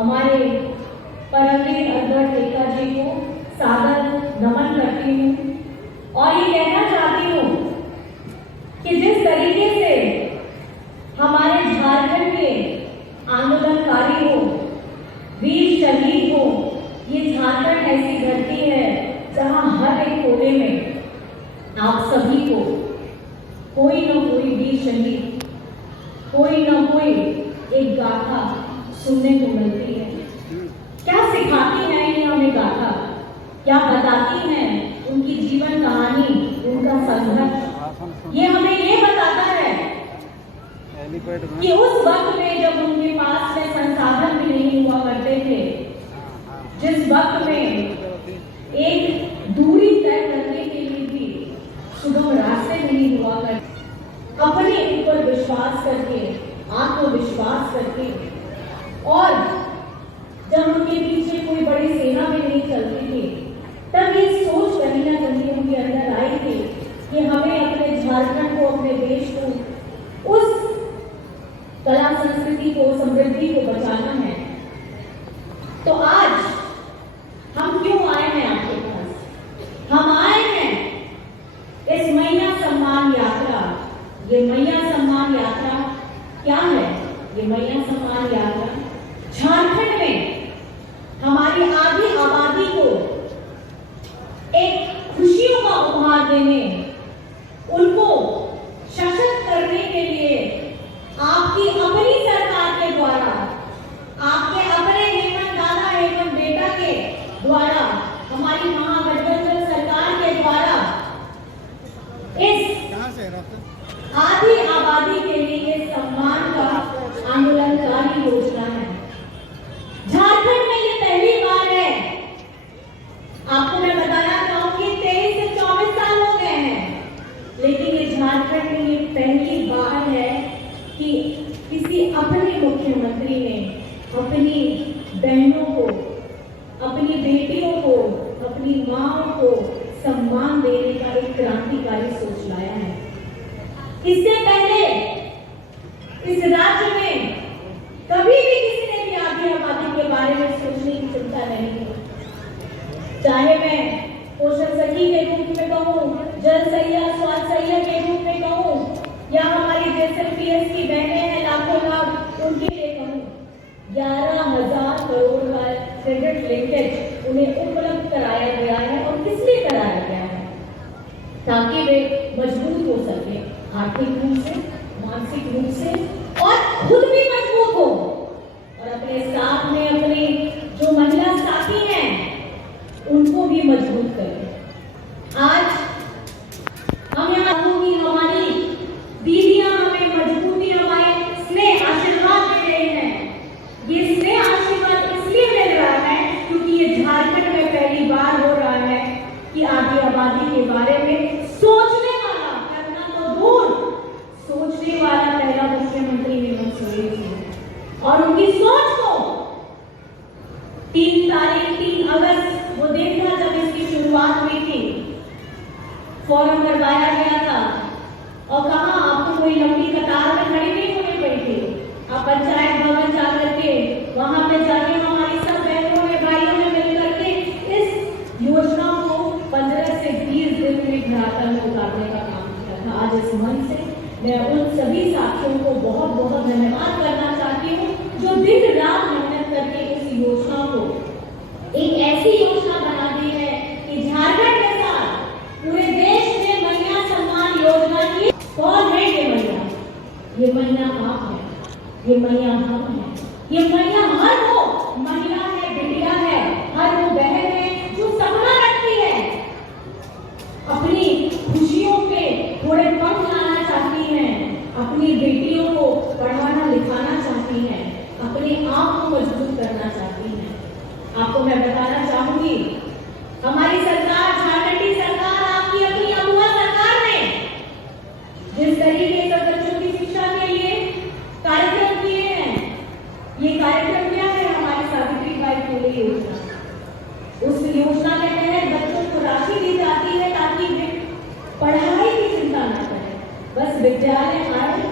हमारे परमवीर अल्बर्ट एक्का जी को सादर नमन करती हूँ और ये कहना चाहती हूँ कि जिस तरीके से हमारे झारखंड के आंदोलनकारी हो, वीर शहीद हो, ये झारखंड ऐसी धरती है जहां हर एक कोने में आप सभी को कोई न कोई वीर शहीद, कोई न कोई एक गाथा सुनने को मिलती है। क्या सिखाती है ये हमें गाथा, क्या बताती है उनकी जीवन कहानी, उनका संघर्ष। ये हमें ये बताता है कि उस वक्त में जब उनके पास में संसाधन भी नहीं हुआ करते थे, जिस वक्त में एक दूरी तय करने के लिए भी सुगम रास्ते नहीं हुआ करते, अपने ऊपर विश्वास करके, आत्मविश्वास करके, और जब उनके पीछे कोई बड़ी सेना भी नहीं चलती थी, तब ये सोच कहीं ना कहीं उनके अंदर आई थी कि हमें अपने झारखंड को, अपने देश को, उस कला संस्कृति को, समृद्धि को बचाना है। तो आज हम क्यों आए हैं आपके पास? हम आए हैं इस मैया सम्मान यात्रा। ये मैया सम्मान यात्रा क्या है? ये मैया सम्मान यात्रा झारखंड में हमारी आधी आबादी को एक खुशियों का उपहार देने, उनको सशक्त करने के लिए आपकी अपनी सरकार के द्वारा, आपके अपने हेमंत दादा, हेमंत बेटा के द्वारा, हमारी महागठबंधन सरकार के द्वारा इस आधी आबादी के लिए सम्मान का आंदोलनकारी योजना है। झारखंड में ये पहली बार है। आपको मैं बताना चाहूंगी 23 से 24 साल हो गए हैं, लेकिन ये झारखंड में ये पहली बार है कि किसी अपने मुख्यमंत्री ने अपनी बहनों को, अपनी बेटियों को, अपनी माओ को सम्मान देने का एक क्रांतिकारी सोच लाया है। इससे पहले इस राज्य में कभी भी किसी ने भी आधी आबादी के बारे में सोचने की चिंता नहीं की। चाहे मैं पोषण सखी के रूप में कहूँ, जल सैया, स्वास्थ्य सैया के रूप में कहूँ, या हमारी JSLPS की बहनें हैं लाखों लाख, उनके लिए कहूँ, 11,000 करोड़ का क्रेडिट लिंकेज उन्हें उपलब्ध कराया गया है। और किस लिए कराया गया है? ताकि वे मजबूत हो सके, आर्थिक रूप से, मानसिक रूप से, और खुद भी मजबूत हो, और अपने साथ में अपने जो महिला साथी हैं उनको भी मजबूत करें। आज हम यहाँ की हमारी दीदियां हमें मजबूती, हमारे स्नेह आशीर्वाद दे रहे हैं। ये स्नेह आशीर्वाद इसलिए मिल रहा है क्योंकि ये झारखंड में पहली बार हो रहा है कि आधी आबादी के बारे में सोचने वाला, करना तो दूर, सोचने वाला पहला मुख्यमंत्री हेमंत सोरेन जी। और उनकी सोच को 3 अगस्त वो दिन था जब इसकी शुरुआत हुई थी, फॉर्म करवाया गया था, और कहा आपको कोई लंबी कतार में खड़ी नहीं होनी पड़ी थी। आप पंचायत भवन जाकर के, वहां पे जाके हमारी सब बहनों ने, भाइयों ने मिलकर के इस योजना को 15 से 20 दिन में धरातल में उतारने का काम किया था। आज इस मंच से मैं उन सभी साथियों को बहुत बहुत धन्यवाद करना चाहती हूँ जो दिन रात मेहनत करके इस योजना को एक ऐसी योजना बना दी है कि झारखंड के साथ पूरे देश में मैया सम्मान योजना की। कौन है ये मैया? ये मैया आप है, ये मैया हम है, ये मैया हर वो महिला है, बिटिया है, हर वो बहन है जो सपना रखती है, अपनी खुशियों पे थोड़े पंख लाना चाहती है, अपनी बेटियों को पढ़ाना लिखाना चाहती है, अपने आप को मजबूत करना चाहती है। आपको मैं बताना चाहूंगी, हमारी सरकार, झारखंडी सरकार, आपकी अपनी अगुआ सरकार ने जिस तरीके से बच्चों की शिक्षा के लिए कार्यक्रम किए हैं, ये कार्यक्रम क्या है? हमारी सावित्रीबाई फुले योजना। उस योजना के तहत बच्चों को राशि दी जाती है ताकि वे पढ़ाई की चिंता न करें, बस विद्यालय आए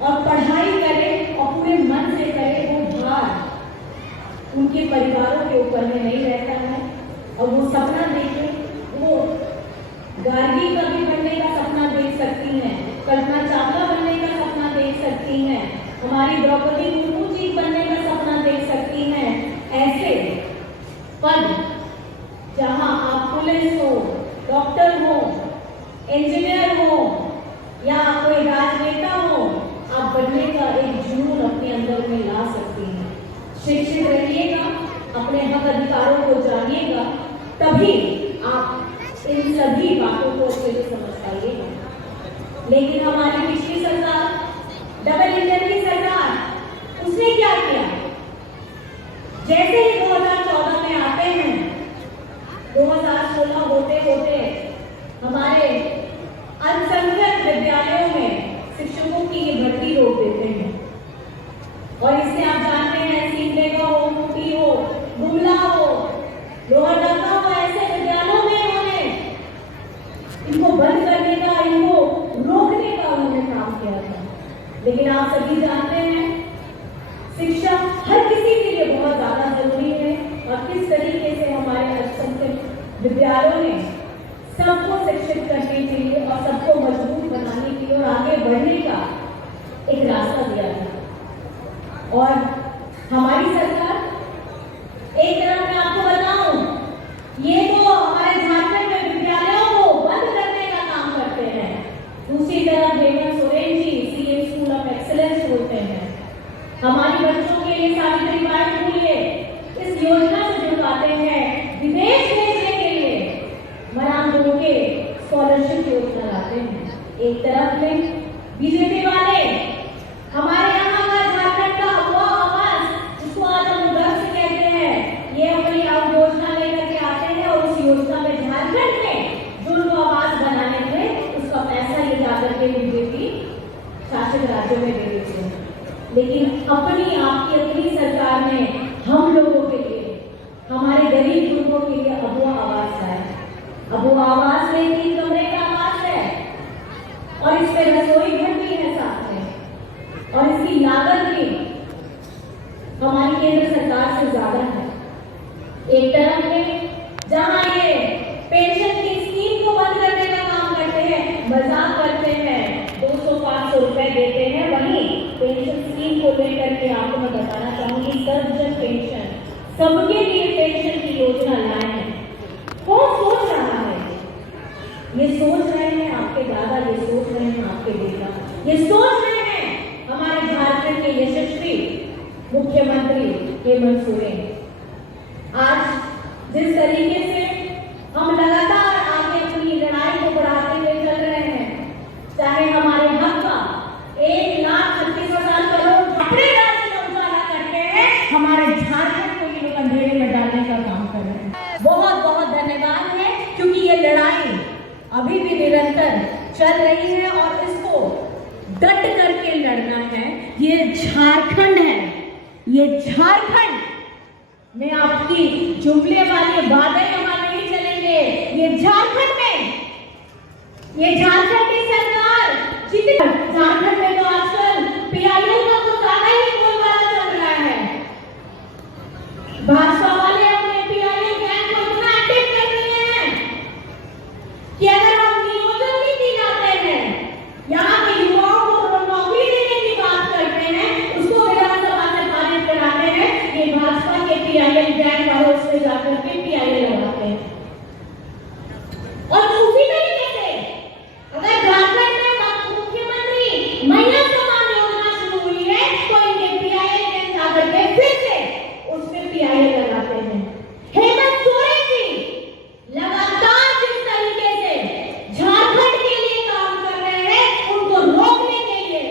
और पढ़ाई करें और पूरे मन से करें, वो भार उनके परिवारों के ऊपर में नहीं रहता है और वो सपना देखे, वो गार्गी का भी बनने का सपना देख सकती हैं, कल्पना चावला बनने का सपना देख सकती हैं, हमारी द्रौपदी मुर्मू जी बनने का सपना देख सकती हैं। ऐसे पद जहां आप पुलिस हो, डॉक्टर हो, इंजीनियर हो या कोई राजनेता हो, आप बनने का एक जुनून अपने अंदर में ला सकती हैं। शिक्षित रहिएगा, अपने हक अधिकारों को जानिएगा, तभी आप इन सभी बातों को अच्छे से समझ पाइएगा। लेकिन हमारी पिछली सरकार, डबल इंजन की सरकार, उसने क्या किया? जैसे ही 2014 में आते हैं, 2016 होते होते हमारे अल्पसंख्यक विद्यालयों में शिक्षकों की ये भर्ती रोक देते हैं। और इससे आप जानते हैं, सीमडेगा हो, खूंटी हो, गुमला हो, लोहरदगा हो, ऐसे विद्यालयों में उन्होंने इनको बंद करने का, इनको रोकने का उन्होंने काम किया था। लेकिन आप सभी जानते हैं, शिक्षा हर किसी के लिए बहुत ज्यादा जरूरी है और किस तरीके से हमारे अल्पसंख्यक विद्यालयों ने सबको शिक्षित करने के लिए और सबको मजबूत बनाने के लिए और आगे बढ़ने का एक रास्ता दिया था। और हमारी सरकार, एक तरफ मैं आपको बताऊं, ये तो हमारे झारखंड में विद्यालयों को बंद करने का काम करते हैं, दूसरी तरफ Hemant Soren ji CM school of excellence होते हैं, हमारी बच्चों के लिए सावित्री बाई फुले इस योजना से जुड़वाते हैं, विदेश भेजने के लिए मराम लोगों के स्कॉलरशिप योजना लाते हैं। एक तरफ में बीजेपी वाले हमारे यहाँ का झारखंड का अगवा आवास, जिसको आज हम गर्व से कहते हैं, ये अपनी योजना लेकर के आते हैं और उस योजना में झारखंड में जो उनको आवास बनाने थे उसका पैसा ले जाकर के बीजेपी शासित राज्यों में दे देते हैं। लेकिन अपनी आपकी अपनी सरकार ने हम लोगों के लिए, हमारे गरीब लोगों के लिए अगवा आवास लाया। अब वो आवास में 3 कमरे का आवास है और इसमें रसोई घर भी है साथ में, और इसकी लागत भी हमारी केंद्र सरकार से ज्यादा है। एक तरफ में जहां ये पेंशन की स्कीम को बंद करने का काम करते हैं, मजाक करते हैं, 200-500 रुपए देते हैं, वहीं पेंशन स्कीम को लेकर के आपको मैं बताना चाहूंगी, सर्वजन पेंशन, सबके लिए पेंशन की योजना लाए हैं। कौन सोच रहा है? ये सोच रहे हैं आपके दादा, ये सोच रहे हैं आपके बेटा, ये सोच रहे हैं हमारे झारखंड के यशस्वी मुख्यमंत्री हेमंत सोरेन। आज जिस तरीके से हम लगातार आगे अपनी लड़ाई को बढ़ाते हुए चल रहे हैं, चाहे हमारे हक का 1,36,000 करोड़ अपने राज्य में उजाला करते हैं, हमारे झारखंड को ये लोग अंधेरे में डालने का काम कर रहे हैं। बहुत बहुत धन्यवाद है, क्योंकि ये लड़ाई अभी भी निरंतर चल रही है और इसको डट करके लड़ना है। ये झारखंड है, ये झारखंड में आपकी जुमले वाली बातें यहाँ नहीं चलेंगे। ये झारखंड में, ये झारखंड की सरकार जितनी, झारखंड में तो आजकल पीआईएल का कुछ ज्यादा ही बोलबाला चल रहा है। भाजपा वाले अपने पीआईएल गैंग को इतना एक्टिव कर रहे हैं कि अगर हम नियोजन भी दी जाते हैं, यहाँ के युवाओं को नौकरी देने की बात करते हैं, उसको विधानसभा से पारित कराते हैं, ये भाजपा के पीआईएल गैंग वाले उसमें जाकर के पीआईएल लगाते हैं। और उसी तरीके से अगर झारखंड में मुख्यमंत्री महिला सम्मान योजना शुरू हुई है, तो इनके पीआईएल गैंग जाकर के फिर से उसमें पीआईएल लगाते हैं। हेमंत सोरेन जी लगातार जिस तरीके से झारखंड के लिए काम कर रहे हैं, उनको रोकने के लिए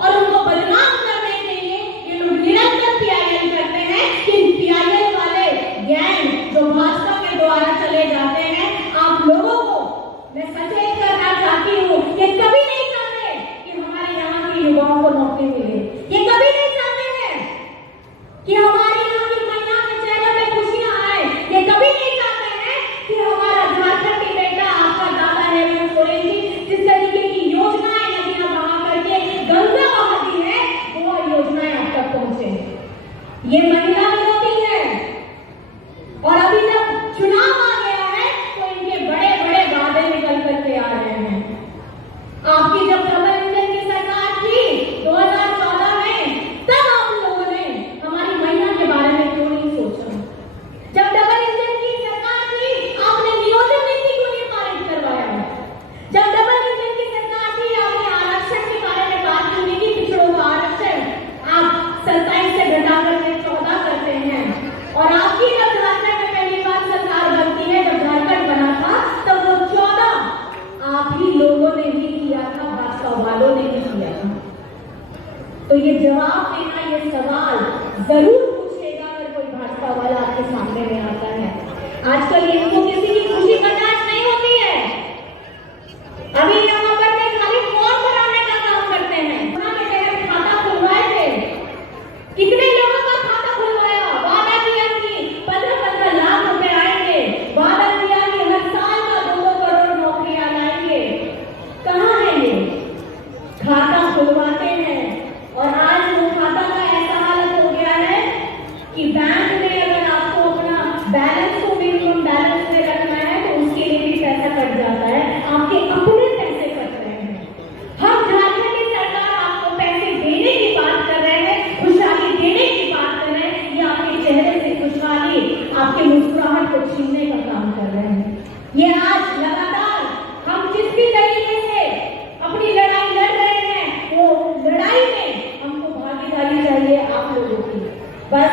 और उनको बदनाम करने के लिए ये लोग निरंतर पीआईएल करते हैं। कि पीआईएल वाले गैंग जो भाजपा के द्वारा चले जाते हैं, आप लोगों को मैं सचेत करना चाहती हूँ कि कभी नहीं चाहते कि हमारे यहाँ के युवाओं को नौकरी मिले, ये कभी नहीं चाहते हैं कि हमारे यहाँ की महिला के चेहरे में खुशियां आए, ये कभी नहीं चाहते हैं कि हमारा झारखंड की बेटा, आपका दादा हेमंत सोरेन जी जिस तरीके की योजनाएं नदियां बहा करके गंगा बहाती है, वो योजनाएं आप तक पहुंचे। ये महिला विरोधी और अभी जब चुनाव आ गया है तो इनके बड़े बड़े वादे निकल करके आ रहे हैं। आपकी जब डबल इंजन की सरकार थी 2014 में, तब आप लोगों ने हमारी महिला के बारे में क्यों नहीं सोचा? जब डबल इंजन की सरकार थी, आपने नियोजन नीति क्यों नहीं पारित करवाया? जब डबल इंजन की सरकार थी, आपने आरक्षण के बारे में बात क्यों नहीं की? पिछड़ों का आरक्षण आप 27 से घटा करके 14 करते हैं। और आपकी जब झारखंड में पहली बार सरकार बनती है, जब झारखंड बना था, तब वो 14 आप ही लोगों ने ही किया था, भाजपा वालों ने ही किया था। तो ये जवाब देना, ये सवाल जरूर पूछेगा अगर कोई भाजपा वाला आपके सामने में आता है। आजकल इनको किसी की खुशी बर्दाश्त नहीं होती है। अभी यहाँ पर में खाली फॉर्म भराने का काम करते हैं। उन्होंने तहत खाता खुलवाए थे, कितने लोगों का खाता खुलवाया? वादा किया कि 15-15 लाख रुपए आएंगे, वादा किया कि हर साल का 2-2 करोड़ नौकरियां लाएंगे। कहाँ है ये? खाता खुलवाते हैं और आज वो खाता का ऐसा हालत हो गया है कि बैंक में अगर आपको अपना बैलेंस को मिनिमम बैलेंस में रखना है तो उसके लिए भी पैसा कट जाता है। आपके अपने पैसे कट रहे हैं। हम झारखंड की सरकार आपको पैसे देने की बात कर रहे हैं, खुशहाली देने की बात कर रहे हैं, ये आपके चेहरे से खुशहाली, आपके मुस्कुराहट को छीनने का काम कर रहे हैं। ये आज लगातार हम जिस भी तरीके से अपनी लड़ाई लड़ रहे हैं, वो लड़ाई में हमको भागीदारी चाहिए आप लोगों की। बस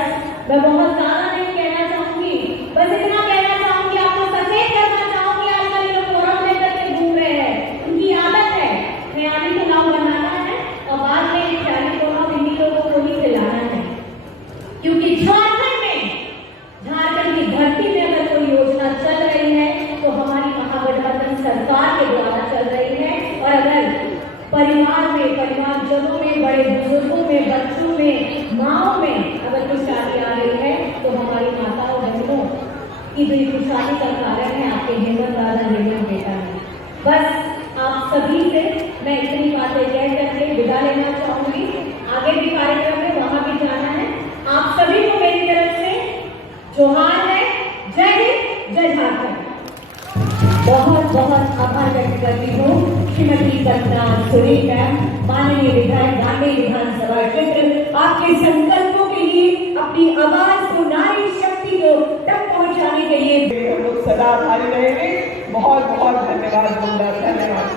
मैं बहुत ज्यादा नहीं कहना चाहूंगी, बस इतना कहना चाहूंगी, आपको सचेत करना चाहूंगी। आजकल ये लोग फोरम लेकर के घूम रहे हैं, उनकी आदत है ख्याली पुलाव बनाना है और बाद में ये ख्याली पुलाव इन्हीं लोगों को ही खिलाना है। क्योंकि झारखंड की धरती में अगर कोई योजना चल रही है तो हमारी महागठबंधन सरकार के द्वारा चल रही है। और अगर परिवारजनों में, बड़े बुजुर्गों में, बच्चों में, माँओं में अगर खुशहाली आ रही है तो हमारी माताओं बहनों की भी खुशहाली का कारण है आपके हेमंत दादा हेमंत बेटा है। बस आप सभी से मैं इतनी बातें कह करके विदा लेना चाहूंगी। आगे भी कार्यक्रम है, वहां भी जाना है। आप सभी को मेरी तरफ से जोहार है। जय हिंद, जय झारखंड। बहुत बहुत आभार व्यक्त करती हूँ श्रीमती कल्पना सुरेश मैम, माननीय विधायक दांडी विधानसभा क्षेत्र, आपके संकल्पों के लिए, अपनी आवाज को, नारी शक्ति को तक पहुंचाने के लिए हम लोग सदा आभारी रहेंगे। बहुत बहुत धन्यवाद बोलना, धन्यवाद।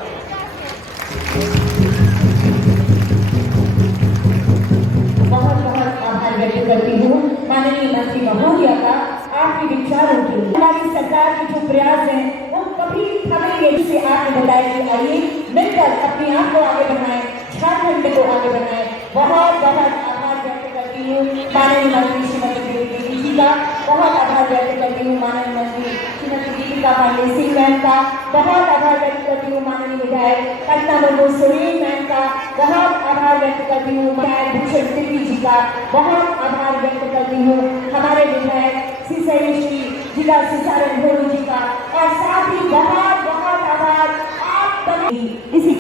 बहुत बहुत आभार व्यक्त करती हूँ माननीय मंत्री महोदया का आपके विचारों के लिए। हमारी सरकार के जो प्रयास हैं वो कभी थमेंगे, जिसे आपने बताया कि आइए मिलकर अपने आप को आगे बढ़ाएं, झारखंड को आगे बढ़ाएं। बहुत बहुत आभार व्यक्त करती हूँ माननीय मंत्री श्रीमती देवी जी का, बहुत आभार व्यक्त करती हूँ माननीय मंत्री श्रीमती दीपिका पांडे सिंह मैम का, बहुत आभार व्यक्त करती हूँ माननीय विधायक कल्पना सुरेश मैम का, बहुत आभार व्यक्त करती हूँ विधायक भूषण सिंह जी का, बहुत आभार व्यक्त करती हूँ हमारे विधायक श्री जिला सुसारण जी का, और साथ ही बहुत बहुत आभार आप इसी